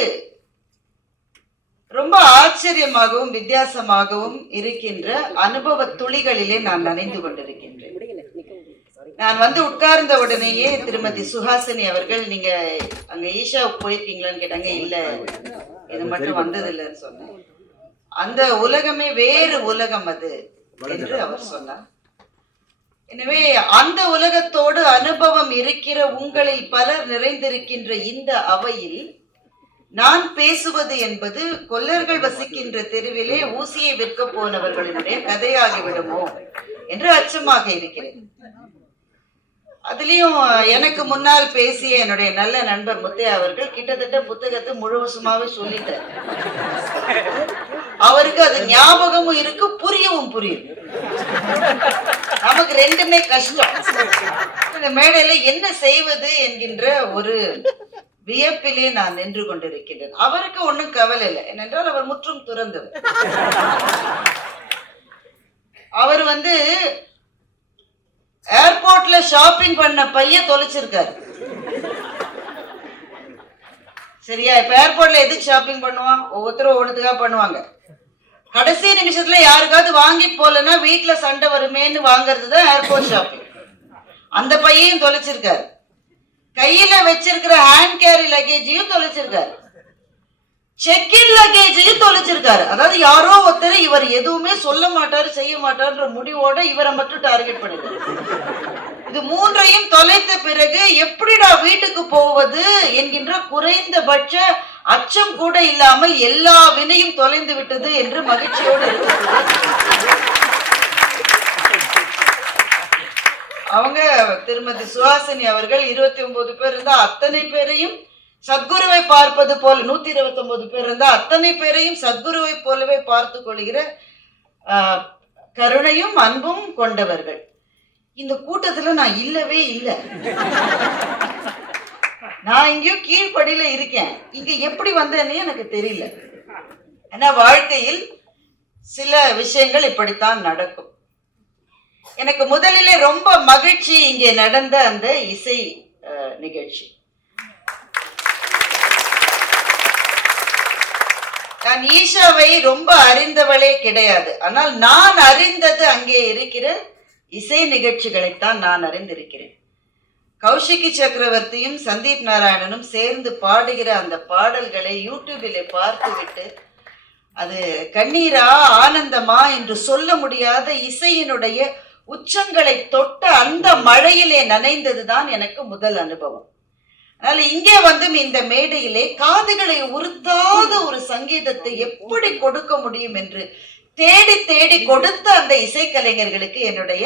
ரொம்ப ஆச்சரியமாகவும் வித்தியாசமாகவும் இருக்கின்ற அனுபவ துளிகளிலே நான் நனைந்து கொண்டிருக்கின்றேன். நான் உட்கார்ந்த உடனேயே திருமதி சுஹாசினி அவர்கள், நீங்க அங்க ஈஷா போயிருக்கீங்களான்னு கேட்டாங்க. இல்ல, இது மட்டும் வந்தது இல்லைன்னு சொன்னேன். அந்த உலகமே வேறு உலகம் அது என்று அவர் சொன்னார். எனவே அந்த உலகத்தோடு அனுபவம் இருக்கிற உங்களில் பலர் நிறைந்திருக்கின்ற இந்த அவையில் நான் பேசுவது என்பது கொல்லர்கள் வசிக்கின்ற தெருவிலே ஊசியை விற்க போனவர்களினுடைய கதையாகிவிடுமோ என்று அச்சமாக இருக்கிறது. அதுலயும் எனக்கு முன்னால் பேசிய என்னுடைய நல்ல நண்பர் முத்தையா அவர்கள் கிட்டத்தட்ட புத்தகத்தை முழுவதுமாவே சொல்லிட்டார். அவருக்கு அது ஞாபகமும் இருக்கு, புரியவும் புரியும். நமக்கு ரெண்டுமே கஷ்டம். இந்த மேடையில என்ன செய்வது என்கின்ற ஒரு வியப்பிலே நான் நின்று கொண்டிருக்கின்றேன். அவருக்கு ஒன்றும் கவலை இல்லை, ஏனென்றால் அவர் முற்றும் துறந்தவர். அவர் ஏர்போர்ட்ல ஷாப்பிங் பண்ண பைய தொலைச்சிருக்காரு. சரியா? இப்ப ஏர்போர்ட்ல எதுக்கு ஷாப்பிங் பண்ணுவான்? ஒவ்வொருத்தரும் ஒவ்வொருத்துக்காக பண்ணுவாங்க. கடைசி நிமிஷத்துல யாருக்காவது வாங்கி போலன்னா வீட்டுல சண்டை வருமேன்னு வாங்கறதுதான் ஏர்போர்ட் ஷாப்பிங். அந்த பையையும் தொலைச்சிருக்காரு. கையில வச்சிருக்கிற ஹேண்ட் கேரி லக்கேஜையும் தொலைச்சிருக்காரு. செக்கின் லக்கேஜையும் தொலைச்சிருக்காரு. அதாவது யாரோ ஒருத்தர் இவர் எதுவுமே சொல்ல மாட்டாரு, செய்ய மாட்டாருன்ற முடிவோட இவரை மட்டும் டார்கெட் பண்ணிருக்காரு. இது மூன்றையும் தொலைத்த பிறகு எப்படிடா வீட்டுக்கு போவது என்கின்ற குறைந்தபட்ச அச்சம் கூட இல்லாமல் எல்லா வினையும் தொலைந்து விட்டது என்று மகிழ்ச்சியோடு இருக்கிறது. அவங்க திருமதி சுஹாசினி அவர்கள் 29 பேர் இருந்தா அத்தனை பேரையும் சத்குருவை பார்ப்பது போல, 129 பேர் இருந்தா அத்தனை பேரையும் சத்குருவை போலவே பார்த்து கொள்கிற கருணையும் அன்பும் கொண்டவர்கள். இந்த கூட்டத்துல நான் இல்லவே இல்லை. நான் எங்கேயோ கீழ்படியில இருக்கேன். இங்க எப்படி வந்தேன்னு எனக்கு தெரியல. ஏன்னா வாழ்க்கையில் சில விஷயங்கள் இப்படித்தான் நடக்கும். எனக்கு முதலிலே ரொம்ப மகிழ்ச்சி இங்கே நடந்த அந்த இசை நிகழ்ச்சி. நான் ஈஷாவை ரொம்ப அறிந்தவளே கிடையாது. ஆனால் நான் அறிந்தது அங்கே இருக்கிற இசை நிகழ்ச்சிகளைத்தான் நான் அறிந்திருக்கிறேன். கௌஷிகி சக்கரவர்த்தியும் சந்தீப் நாராயணனும் சேர்ந்து பாடுகிற அந்த பாடல்களை யூடியூபிலே பார்த்துவிட்டு அது கண்ணீரா ஆனந்தமா என்று சொல்ல முடியாத இசையினுடைய உச்சங்களை தொட்ட அந்த மழையிலே நனைந்ததுதான் எனக்கு முதல் அனுபவம். அதனால இங்கே இந்த மேடையிலே காதுகளை உறுத்தாத ஒரு சங்கீதத்தை எப்படி கொடுக்க முடியும் என்று தேடி தேடி கொடுத்த அந்த இசைக்கலைஞர்களுக்கு என்னுடைய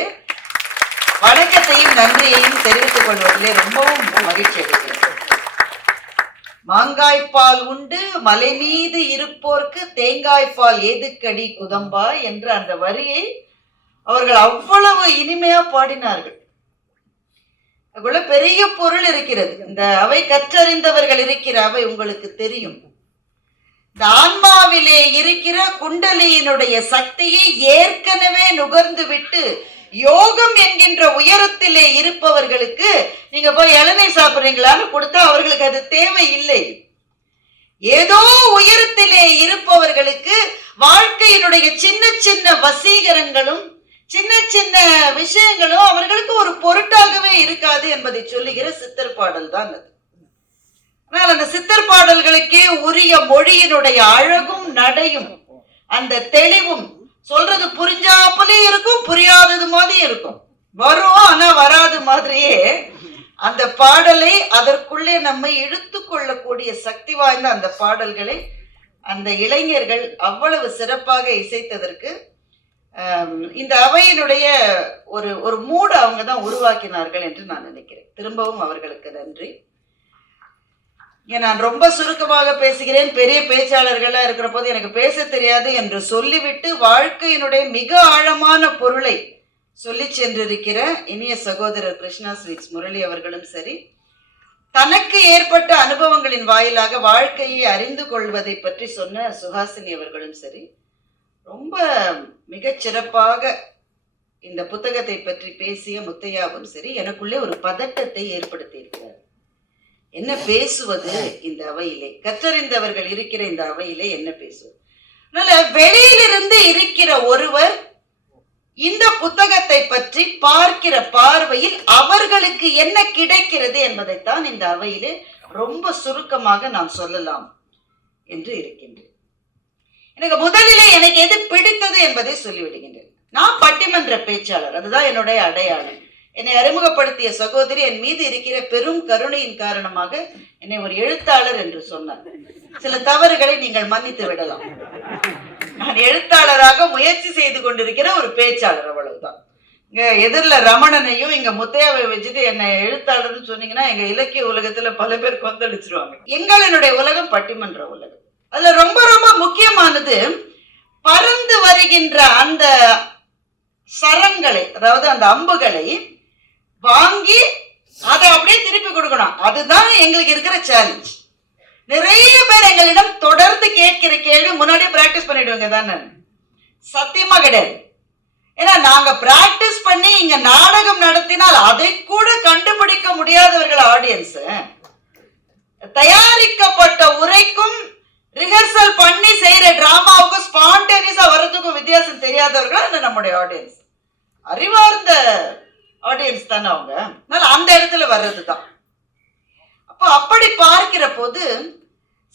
வணக்கத்தையும் நன்றியையும் தெரிவித்துக் கொள்வதிலே ரொம்பவும் மகிழ்ச்சி அடைகிறேன். மாங்காய்ப்பால் உண்டு மலை மீது இருப்போர்க்கு தேங்காய்ப்பால் ஏதுக்கடி குதம்பா என்ற அந்த வரியை அவர்கள் அவ்வளவு இனிமையா பாடினார்கள். அதுக்குள்ள பெரிய பொருள் இருக்கிறது. இந்த அவை கற்றறிந்தவர்கள் இருக்கிற அவை உங்களுக்கு தெரியும். இந்த ஆன்மாவிலே இருக்கிற குண்டலியினுடைய சக்தியை ஏற்கனவே நுகர்ந்து விட்டு யோகம் என்கின்ற உயரத்திலே இருப்பவர்களுக்கு நீங்க போய் இளநீர் சாப்பிடுறீங்களான்னு கொடுத்தா அவர்களுக்கு அது தேவை இல்லை. ஏதோ உயரத்திலே இருப்பவர்களுக்கு வாழ்க்கையினுடைய சின்ன சின்ன வசீகரங்களும் சின்ன சின்ன விஷயங்களும் அவர்களுக்கு ஒரு பொருட்டாகவே இருக்காது என்பதை சொல்லுகிற சித்தர் பாடல் தான் அது. ஆனால் அந்த சித்தர் பாடல்களுக்கே உரிய மொழியினுடைய அழகும் நடையும் அந்த தெளிவும் சொல்றது புரிஞ்சாப்பலே இருக்கும், புரியாதது மாதிரி இருக்கும், வரும் ஆனா வராது மாதிரியே அந்த பாடலை அதற்குள்ளே நம்மை இழுத்து கொள்ளக்கூடிய சக்தி வாய்ந்த அந்த பாடல்களை அந்த இளைஞர்கள் அவ்வளவு சிறப்பாக இசைத்ததற்கு இந்த அவையினுடைய ஒரு மூட அவங்க தான் உருவாக்கினார்கள் என்று நான் நினைக்கிறேன். திரும்பவும் அவர்களுக்கு நன்றி. நான் ரொம்ப சுருக்கமாக பேசுகிறேன். பெரிய பேச்சாளர்களா இருக்கிற போது எனக்கு பேச தெரியாது என்று சொல்லிவிட்டு வாழ்க்கையினுடைய மிக ஆழமான பொருளை சொல்லி சென்றிருக்கிற இனிய சகோதரர் கிருஷ்ணா ஸ்வீட்ஸ் முரளி அவர்களும் சரி, தனக்கு ஏற்பட்ட அனுபவங்களின் வாயிலாக வாழ்க்கையை அறிந்து கொள்வதை பற்றி சொன்ன சுஹாசினி அவர்களும் சரி, ரொம்ப மிகச் சிறப்பாக இந்த புத்தகத்தை பற்றி பேசிய முத்தையாவும் சரி, எனக்குள்ளே ஒரு பதட்டத்தை ஏற்படுத்தி இருக்கிறார். என்ன பேசுவது இந்த அவையிலே? கற்றறிந்தவர்கள் இருக்கிற இந்த அவையிலே என்ன பேசுவது? அதனால வெளியிலிருந்து இருக்கிற ஒருவர் இந்த புத்தகத்தை பற்றி பார்க்கிற பார்வையில் அவர்களுக்கு என்ன கிடைக்கிறது என்பதைத்தான் இந்த அவையிலே ரொம்ப சுருக்கமாக நான் சொல்லலாம் என்று இருக்கின்றேன். எனக்கு முதலிலே எனக்கு எது பிடித்தது என்பதை சொல்லிவிடுகின்றேன். நான் பட்டிமன்ற பேச்சாளர், அதுதான் என்னுடைய அடையாளம். என்னை அறிமுகப்படுத்திய சகோதரி என் மீது இருக்கிற பெரும் கருணையின் காரணமாக என்னை ஒரு எழுத்தாளர் என்று சொன்னார். சில தவறுகளை நீங்கள் மன்னித்து விடலாம். நான் எழுத்தாளராக முயற்சி செய்து கொண்டிருக்கிற ஒரு பேச்சாளர், அவ்வளவுதான். இங்க எதிரில் ரமணனையும் இங்க முத்தையாவை வச்சுட்டு என்னை எழுத்தாளர்னு சொன்னீங்கன்னா எங்க இலக்கிய உலகத்துல பல பேர் கொந்தளிச்சிருவாங்க. எங்களுடைய உலகம் பட்டிமன்ற உலகம். அதுல ரொம்ப ரொம்ப முக்கியமானது பறந்து வருகின்ற அந்த சரங்களை, அதாவது அந்த அம்புகளை வாங்கி அதை அப்படியே திருப்பி கொடுக்கணும். அதுதான் எங்களுக்கு இருக்கிற சேலஞ்ச். நிறைய பேர் எங்களிடம் தொடர்ந்து கேட்கிற கேள்வி, முன்னாடியே பிராக்டிஸ் பண்ணிடுவாங்க தானே? சத்தியமா கிடையாது. ஏன்னா நாங்க பிராக்டிஸ் பண்ணி இங்க நாடகம் நடத்தினால் அதை கூட கண்டுபிடிக்க முடியாதவர்கள் ஆடியன்ஸ். தயாரிக்கப்பட்ட உரைக்கும் ரிஹர்சல் பண்ணி செய்யற டிராமாவுக்கும் ஸ்பான்டேனியஸா வர்றதுக்கும் வித்தியாசம் தெரியாதவர்கள் நம்முடைய ஆடியன்ஸ். அறிவார்ந்த ஆடியன்ஸ் தானே அவங்க. அதனால அந்த இடத்துல வர்றதுதான். அப்போ அப்படி பார்க்கிற போது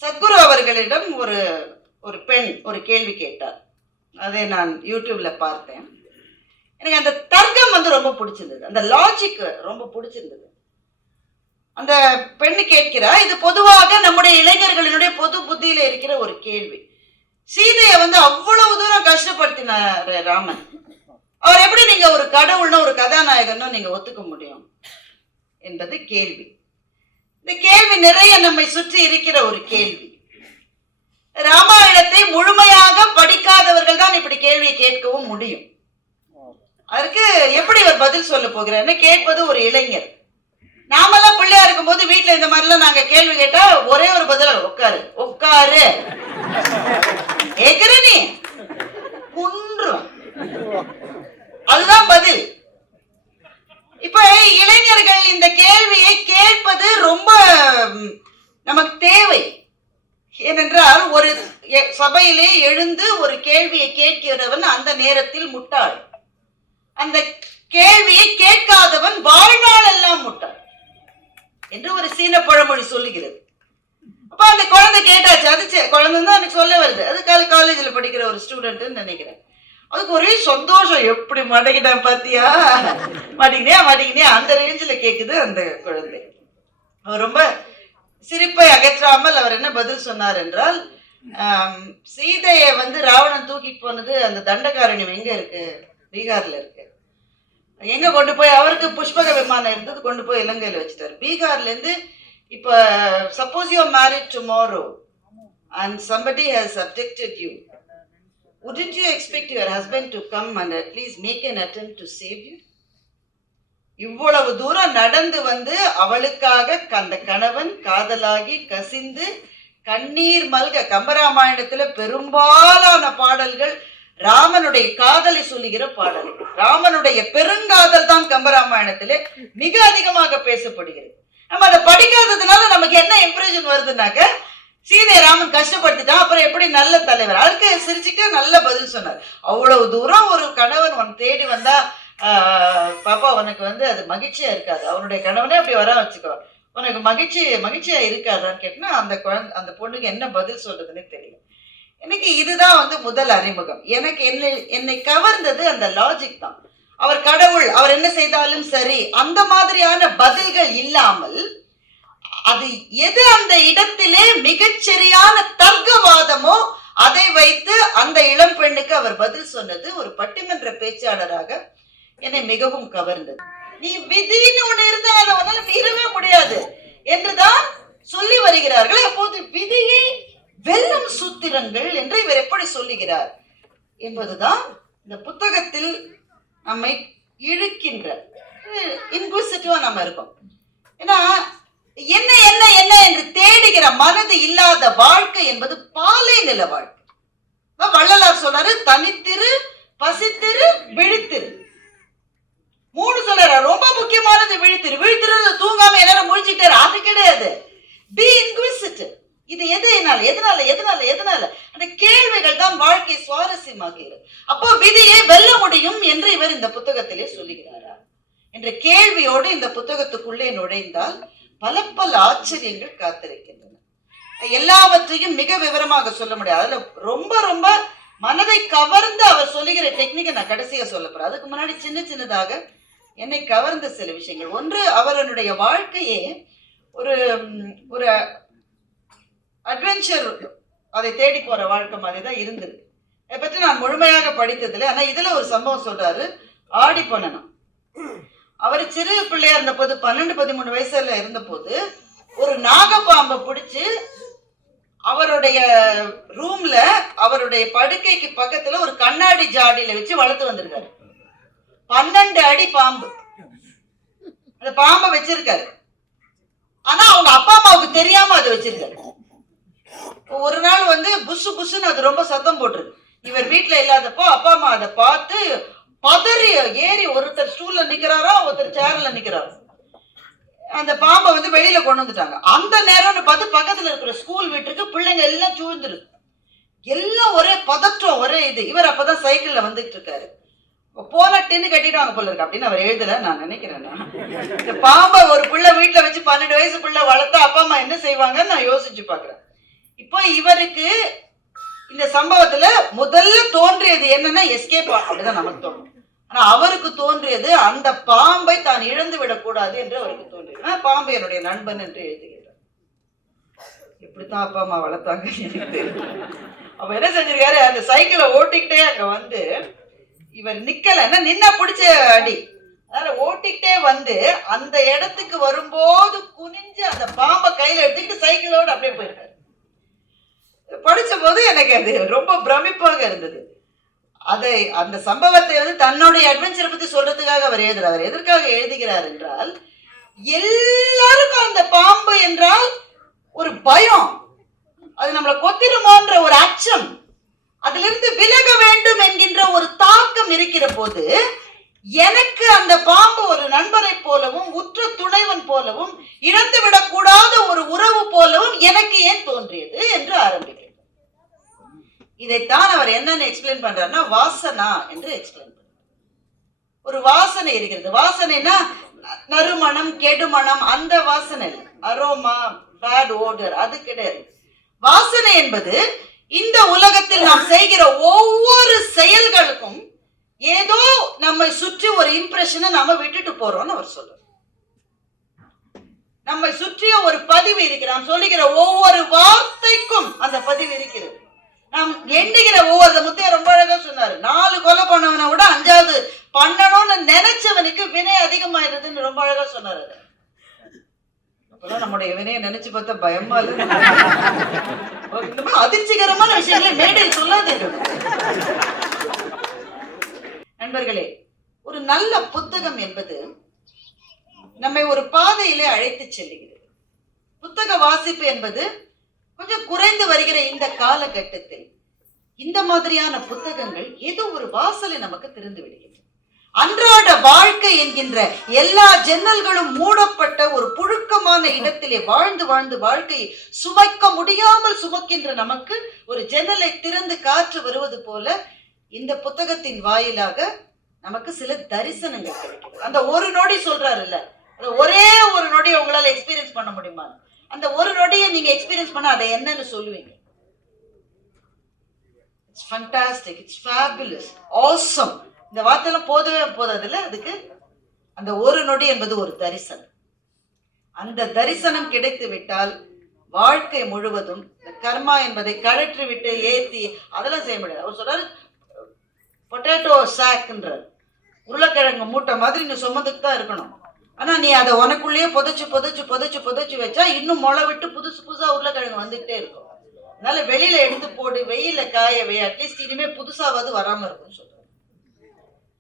சத்குரு அவர்களிடம் ஒரு பெண் ஒரு கேள்வி கேட்டார். அதை நான் யூடியூப்ல பார்த்தேன். எனக்கு அந்த தர்க்கம் ரொம்ப பிடிச்சிருந்தது, அந்த லாஜிக் ரொம்ப பிடிச்சிருந்தது. அந்த பெண்ணு கேட்கிறா, இது பொதுவாக நம்முடைய இளைஞர்களினுடைய பொது புத்தியில இருக்கிற ஒரு கேள்வி. சீதையை அவ்வளவு தூரம் கஷ்டப்படுத்தினார் ராமன். அவர் எப்படி நீங்க ஒரு கடவுள்னோ ஒரு கதாநாயகனோ நீங்க ஒத்துக்க முடியும் என்பது கேள்வி. இந்த கேள்வி நிறைய நம்மை சுற்றி இருக்கிற ஒரு கேள்வி. ராமாயணத்தை முழுமையாக படிக்காதவர்கள் தான் இப்படி கேள்வியை கேட்கவும் முடியும். அதற்கு எப்படி அவர் பதில் சொல்ல போகிறார்னு கேட்பது ஒரு இளைஞர். நாமெல்லாம் பிள்ளையா இருக்கும் போது வீட்டுல இந்த மாதிரிலாம் நாங்க கேள்வி கேட்டா ஒரே ஒரு பதில், உட்காரு உட்காரு கேக்குற நீ குன்றும், அதுதான் பதில். இப்ப இளைஞர்கள் இந்த கேள்வியை கேட்பது ரொம்ப நமக்கு தேவை. ஏனென்றால் ஒரு சபையிலே எழுந்து ஒரு கேள்வியை கேட்கிறவன் அந்த நேரத்தில் முட்டாள், அந்த கேள்வியை கேட்காதவன் வாழ்நாள் எல்லாம் முட்டாள் என்று ஒரு சீன பழமொழி சொல்லுகிறது. அப்ப அந்த குழந்தை கேட்டாச்சு, அது குழந்தை தான் எனக்கு சொல்ல வருது, அது காலேஜில் படிக்கிற ஒரு ஸ்டூடெண்ட் நினைக்கிறேன். அதுக்கு ஒரே சந்தோஷம், எப்படி மாட்டேங்கிட்டேன் பாத்தியா, மாட்டேங்கினே அந்த ரேஞ்சில் கேட்குது அந்த குழந்தை. அவர் ரொம்ப சிரிப்பை அகற்றாமல் அவர் என்ன பதில் சொன்னார் என்றால், சீதையை ராவணன் தூக்கிட்டு போனது அந்த தண்டகாரண்யம் எங்க இருக்கு, பீகார்ல இருக்கு. எங்க கொண்டு போய், அவருக்கு புஷ்பக விமானம் இருந்தது, கொண்டு போய் இலங்கையில வச்சுட்டாரு. பீகார்ல இருந்து இப்ப suppose you are married tomorrow and somebody has abducted you, wouldn't you expect your husband to come and at least make an attempt to save you? இவ்வளவு தூரம் நடந்து அவளுக்காக அந்த கணவன் காதலாகி கசிந்து கண்ணீர் மல்க. கம்பராமாயணத்துல பெரும்பாலான பாடல்கள் ராமனுடைய காதலை சொல்லுகிற பாடல். ராமனுடைய பெருங்காதல் தான் கம்பராமாயணத்திலே மிக அதிகமாக பேசப்படுகிறது. நம்ம அதை படிக்காததுனால நமக்கு என்ன இம்ப்ரெஷன் வருதுன்னாக்க, சீதை ராமன் கஷ்டப்படுத்திட்டான், அப்புறம் எப்படி நல்ல தலைவர். அதுக்கு சிரிச்சுட்டு நல்ல பதில் சொன்னார். அவ்வளவு தூரம் ஒரு கணவன் உன் தேடி வந்தா பாப்பா உனக்கு அது மகிழ்ச்சியா இருக்காது, அவனுடைய கணவனே அப்படி வர வச்சுக்கோ, உனக்கு மகிழ்ச்சியா இருக்காதான்னு கேட்டா அந்த பொண்ணுக்கு என்ன பதில் சொல்றதுன்னு தெரியல. எனக்கு இதுதான் முதல் அறிமுகம். எனக்கு என்னை கவர்ந்தது அந்த லாஜிக் தான். அவர் கடவுள், அவர் என்ன செய்தாலும் சரி, அந்த மாதிரியான பதில்கள் இல்லாமல் அது எது அந்த இடத்திலே மிகச்சரியான தர்க்கவாதமோ அதை வைத்து அந்த இளம் பெண்ணுக்கு அவர் பதில் சொன்னது ஒரு பட்டிமன்ற பேச்சாளராக என்னை மிகவும் கவர்ந்தது. நீ விதின்னு ஒண்ணு இருந்தா அதை உன்னால மீறவே முடியாது என்றுதான் சொல்லி வருகிறார்கள். அப்போது விதியை வெல்லும் சூத்திரங்கள் என்று இவர் எப்படி சொல்லுகிறார் என்பதுதான் இந்த புத்தகத்தில் நம்மை இழுக்கின்ற. இன்குவிசிட்டிவா நம்ம இருக்கோம். ஏன்னா என்ன என்ன என்ன என்று தேடுகிற மனது இல்லாத வாழ்க்கை என்பது பாலை நில வாழ்க்கை. வள்ளலார் சொல்றாரு, தனித்திரு, பசித்திரு, விழித்திரு. 3 சொல்றாரு. ரொம்ப முக்கியமானது விழித்திரு. விழித்திரு தூங்காம எல்லாரும் முழிச்சுட்டாரு, அது கிடையாது. பி இன்குவிசிட்டிவ். இது எதனால அந்த கேள்விகள் தான் வாழ்க்கை சுவாரஸ்யமாகிறது. அப்போ விதியை வெல்ல முடியும் என்று இவர் இந்த புத்தகத்திலே சொல்லுகிறாரா என்ற கேள்வியோடு இந்த புத்தகத்துக்குள்ளே நுழைந்தால் பல ஆச்சரியங்கள் காத்திருக்கின்றன. எல்லாவற்றையும் மிக விவரமாக சொல்ல முடியாது. அதுல ரொம்ப ரொம்ப மனதை கவர்ந்து அவர் சொல்லுகிற டெக்னிக்கை நான் கடைசியா சொல்ல போறேன். அதுக்கு முன்னாடி சின்னதாக என்னை கவர்ந்த சில விஷயங்கள். ஒன்று, அவருடைய வாழ்க்கையே ஒரு ஒரு அட்வென்ச்சர், அதை தேடி போற வாழ்க்கை மாதிரி தான் இருந்தது. இதை பற்றி நான் முழுமையாக படித்ததில்லை. ஆனா இதுல ஒரு சம்பவம் சொல்றாரு. ஆடி பண்ணணும். அவர் சிறு பிள்ளையா இருந்த போது, 12-13 வயசுல இருந்த போது, ஒரு நாகப்பாம்பை பிடிச்சு அவருடைய ரூம்ல அவருடைய படுக்கைக்கு பக்கத்துல ஒரு கண்ணாடி ஜாடியில வச்சு வளர்த்து வந்திருக்காரு. 12 அடி பாம்பு. அந்த பாம்பை வச்சிருக்காரு. ஆனா அவங்க அப்பா அம்மாவுக்கு தெரியாம அதை வச்சிருக்காரு. ஒரு நாள் புஷு புஷுன்னு அது ரொம்ப சத்தம் போட்டுருக்கு. இவர் வீட்டுல இல்லாதப்போ அப்பா அம்மா அதை பார்த்து பதறி ஏறி, ஒருத்தர் ஸ்டூல்ல நிக்கிறாரோ, ஒருத்தர் சேர்ல நிக்கிறாரோ. அந்த பாம்பை வெளியில கொண்டு வந்துட்டாங்க. அந்த நேரம்னு பார்த்து பக்கத்துல இருக்கிற ஸ்கூல் வீட்டுக்கு பிள்ளைங்க எல்லாம் சூழ்ந்துருக்கு. எல்லாம் ஒரே பதற்றம், ஒரே இது. இவர் அப்பதான் சைக்கிள்ல வந்துட்டு இருக்காரு. போன டின்னு கட்டிடுவாங்க போல இருக்கு அப்படின்னு அவர் எழுதல, நான் நினைக்கிறேன். இந்த பாம்பை ஒரு பிள்ளை வீட்டுல வச்சு 12 வயசு பிள்ளை வளர்த்தா அப்பா அம்மா என்ன செய்வாங்கன்னு நான் யோசிச்சு பாக்குறேன். இப்போ இவருக்கு இந்த சம்பவத்துல முதல்ல தோன்றியது என்னன்னா எஸ்கேப், அப்படிதான் நமக்கு தோணும். ஆனா அவருக்கு தோன்றியது அந்த பாம்பை தான் இழந்து விடக்கூடாது என்று அவருக்கு தோன்றியது. பாம்பு என்னுடைய நண்பன் என்று எழுதுகிறார். எப்படித்தான் அப்பா அம்மா வளர்த்தாங்க எனக்கு தெரியும். அப்ப என்ன செஞ்சிருக்காரு, அந்த சைக்கிளை ஓட்டிக்கிட்டே அங்க இவர் நிக்கலன்னா நின்னா பிடிச்ச அடி, அதனால ஓட்டிக்கிட்டே அந்த இடத்துக்கு வரும்போது குனிஞ்சு அந்த பாம்பை கையில எடுத்துக்கிட்டு சைக்கிளோடு அப்படியே போயிருக்காரு. படிச்ச போது எனக்கு அது ரொம்ப பிரமிப்பாக இருந்தது. அதை அந்த சம்பவத்தை தன்னுடைய அட்வென்ச்சரை பத்தி சொல்றதுக்காக அவர் எழுதுறார். அவர் எதற்காக எழுதுகிறார் என்றால், எல்லாருக்கும் அந்த பாம்பு என்றால் ஒரு பயம், அது நம்மளை கொத்திருமோன்ற ஒரு அச்சம், அதுல இருந்து விலக வேண்டும் என்கின்ற ஒரு தாக்கம் இருக்கிற போது, எனக்கு அந்த பாம்பு ஒரு நண்பரை போலவும் உற்ற துணைவன் போலவும் இழந்து விடக்கூடாத ஒரு உறவு போலவும் எனக்கு ஏன் தோன்றியது என்று ஆரம்பிக்கிறார். இதைத்தான் அவர் என்னன்னு எக்ஸ்பிளைன் பண்றாருன்னா, வாசனா என்று எக்ஸ்பிளைன் பண்றார். ஒரு வாசனை இருக்கிறது. வாசனைனா நறுமணம், கெடுமணம், அந்த வாசனை, அரோமா, பேட் ஓடர், அது கிடையாது. வாசனை என்பது இந்த உலகத்தில் நாம் செய்கிற ஒவ்வொரு செயல்களுக்கும் ஏதோ நம்மை சுற்றி ஒரு இம்ப்ரெஷனை நாம விட்டுட்டு போறோம்னு அவர் சொல்றார். நம்மை சுற்றிய ஒரு பதிவு இருக்கிறது. நாம் சொல்லுகிற ஒவ்வொரு வார்த்தைக்கும் அந்த பதிவு இருக்கிறது. நாம் எண்ணுகிற ஒவ்வொரு, முத்தைய ரொம்ப அழகா சொன்னாரு, 4 கொலை பண்ணவனை விட 5வது பண்ணணும்னு நினைச்சவனுக்கு வினை அதிகமாயிருதுன்னு ரொம்ப அழகா சொன்னாரு. அப்பெல்லாம் நம்முடைய வினையை நினைச்சு பார்த்தா பயமா இல்லை, அதிர்ச்சிகரமான விஷயங்களை மேடையில் சொல்லாது. நண்பர்களே, ஒரு நல்ல புத்தகம் என்பது நம்மை ஒரு பாதையிலே அழைத்து செல்லுகிறது. புத்தக வாசிப்பு என்பது கொஞ்சம் குறைந்து வருகிற இந்த காலகட்டத்தில் இந்த மாதிரியான புத்தகங்கள் ஏதோ ஒரு வாசலை நமக்கு திறந்து விடுகின்றன. அன்றாட வாழ்க்கை என்கின்ற எல்லா ஜன்னல்களும் மூடப்பட்ட ஒரு புழுக்கமான இடத்திலே வாழ்ந்து வாழ்ந்து வாழ்க்கையை சுமைக்க முடியாமல் சுமக்கின்ற நமக்கு ஒரு ஜன்னலை திறந்து காற்று வருவது போல இந்த புத்தகத்தின் வாயிலாக நமக்கு சில தரிசனங்கள் கிடைக்கும். அந்த ஒரு நொடி சொல்றாரு இல்ல, ஒரே ஒரு நொடி உங்களால எக்ஸ்பீரியன்ஸ் பண்ண முடியுமா? அந்த ஒரு நொடியை நீங்க எக்ஸ்பீரியன்ஸ் பண்ண அதை என்னன்னு சொல்லுவீங்க? It's fantastic, it's fabulous, awesome. இந்த வார்த்தையெல்லாம் போதவே போதாதுல்ல. அதுக்கு அந்த ஒரு நொடி என்பது ஒரு தரிசனம். அந்த தரிசனம் கிடைத்து விட்டால் வாழ்க்கை முழுவதும் இந்த கர்மா என்பதை கழற்றி விட்டு ஏத்தி அதெல்லாம் செய்ய முடியாது. அவர் சொல்றாரு, பொட்டேட்டோ சாக்ன்றார், உருளைக்கிழங்கு மூட்டை மாதிரி நீ சுமந்துட்டு தான் இருக்கணும். ஆனா நீ அதை உனக்குள்ளேயே புதைச்சு புதைச்சு புதைச்சு புதைச்சு வச்சா இன்னும் முளை விட்டு புதுசு புதுசா உருளைக்கிழங்கு வந்துகிட்டே இருக்கும். அதனால வெளியில எடுத்து போடு, வெயில காயவே, அட்லீஸ்ட் இனிமே புதுசாவது வராம இருக்கும்னு சொல்றாரு.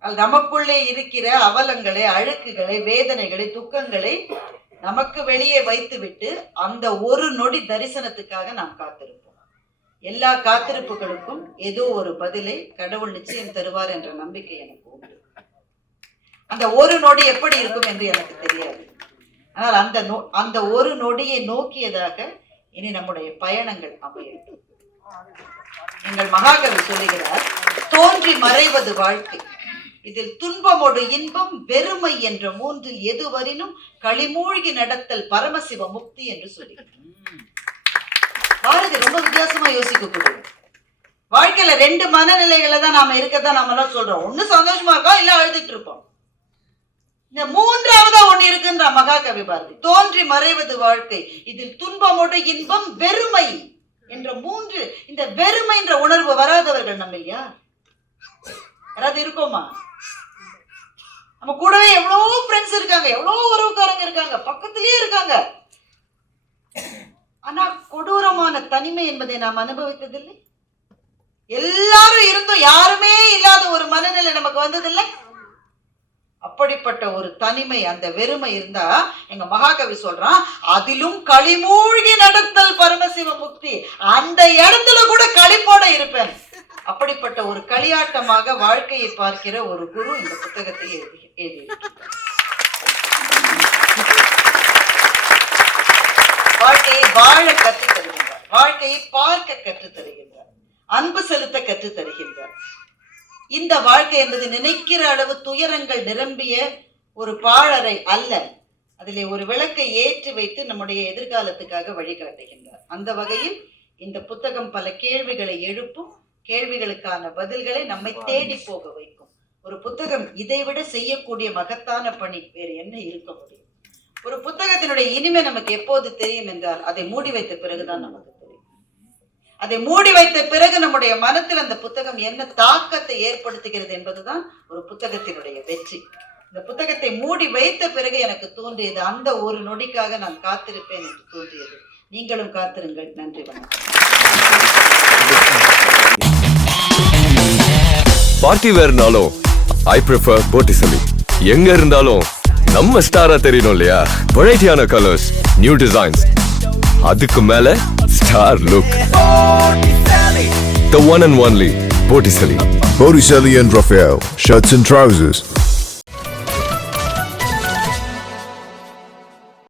அது நமக்குள்ளே இருக்கிற அவலங்களை, அழுக்குகளை, வேதனைகளை, துக்கங்களை நமக்கு வெளியே வைத்துவிட்டு அந்த ஒரு நொடி தரிசனத்துக்காக நாம் காத்திருப்போம். எல்லா காத்திருப்புகளுக்கும் ஏதோ ஒரு பதிலை கடவுள் நிச்சயம் தருவார் என்ற நம்பிக்கை எனக்கு உண்டு. அந்த ஒரு நொடி எப்படி இருக்கும் என்று எனக்கு தெரியாது. ஆனால் அந்த ஒரு நொடியை நோக்கியதாக இனி நம்முடைய பயணங்கள் அமையும். எங்கள் மகாகவி சொல்லுகிறார், தோன்றி மறைவது வாழ்க்கை, இதில் துன்பமோடு இன்பம் வெறுமை என்ற மூன்றில் எதுவரினும் களிமூழ்கி நடத்தல் பரமசிவ முக்தி என்று சொல்லுகிறார். பாரதி ரொம்ப வித்தியாசமா யோசிக்கக்கூடிய வாழ்க்கையில 2 மனநிலைகளை தான் நாம இருக்கதான் நாம எல்லாம் சொல்றோம். ஒண்ணு சந்தோஷமா இருக்கோம், இல்ல அழுதுட்டு இருப்போம். இந்த 3ஆவதா ஒண்ணு இருக்குன்ற மகாகவி பாரதி. தோன்றி மறைவது வாழ்க்கை, இதில் துன்பமோடு இன்பம் வெறுமை என்ற 3. இந்த வெறுமை என்ற உணர்வு வராதவர்கள் நம்ம யார்? யாராவது இருக்கோமா? நம்ம கூடவே எவ்வளவு ஃப்ரெண்ட்ஸ் இருக்காங்க, எவ்வளவு உறவுக்காரங்க இருக்காங்க, பக்கத்திலேயே இருக்காங்க. ஆனா கொடூரமான தனிமை என்பதை நாம் அனுபவித்ததில்லை. எல்லாரும் இருந்தும் யாருமே இல்லாத ஒரு மனநிலை நமக்கு வந்ததில்லை. அப்படிப்பட்ட ஒரு தனிமை, அந்த வெறுமை இருந்தா எங்க மகாகவி சொல்றான், அதிலும் களிமூழ்கி நடத்தல் பரமசிவ முக்தி. அந்த இடத்துல கூட களிப்போட இருப்பேன். அப்படிப்பட்ட ஒரு களியாட்டமாக வாழ்க்கையை பார்க்கிற ஒரு குரு இந்த புத்தகத்தை எழுதியிருக்கிறார். வாழ்க்கையை வாழ கற்றுத் தருகின்றார், வாழ்க்கையை பார்க்க கற்றுத் தருகின்றார், அன்பு செலுத்த கற்றுத் தருகின்றார். இந்த வாழ்க்கை என்பது நினைக்கிற அளவு துயரங்கள் நிரம்பிய ஒரு பாழறை அல்ல. அதிலே ஒரு விளக்கை ஏற்றி வைத்து நம்முடைய எதிர்காலத்துக்காக வழிகாட்டுகின்றார். அந்த வகையில் இந்த புத்தகம் பல கேள்விகளை எழுப்பும், கேள்விகளுக்கான பதில்களை நம்மை தேடி போக வைக்கும். ஒரு புத்தகம் இதைவிட செய்யக்கூடிய மகத்தான பணி வேறு என்ன இருக்க முடியும்? ஒரு புத்தகத்தினுடைய இனிமை நமக்கு எப்போது தெரியும் என்றால் அதை மூடி வைத்த பிறகுதான் நமக்கு தெரியும். அதை மூடி வைத்த பிறகு நம்முடைய மனத்தில் அந்த புத்தகம் என்ன தாக்கத்தை ஏற்படுத்துகிறது என்பதுதான் ஒரு புத்தகத்தினுடைய வெற்றி. இந்த புத்தகத்தை மூடி வைத்த பிறகு எனக்கு தோன்றியது, அந்த ஒரு நொடிக்காக நான் காத்திருப்பேன் என்று தோன்றியது. நீங்களும் காத்திருங்கள். நன்றி, வணக்கம். பார்ட்டி வேர்னாலும் ஐ ப்ரிஃபர் போட்டிசலி. எங்க இருந்தாலும் நம்ம ஸ்டாரா தெரியணும் இல்லையா? வெரைட்டியான கலர்ஸ், நியூ டிசைன்ஸ், அதுக்கு மேல star look. The one and only Botticelli. Botticelli and Raphael, shirts and trousers.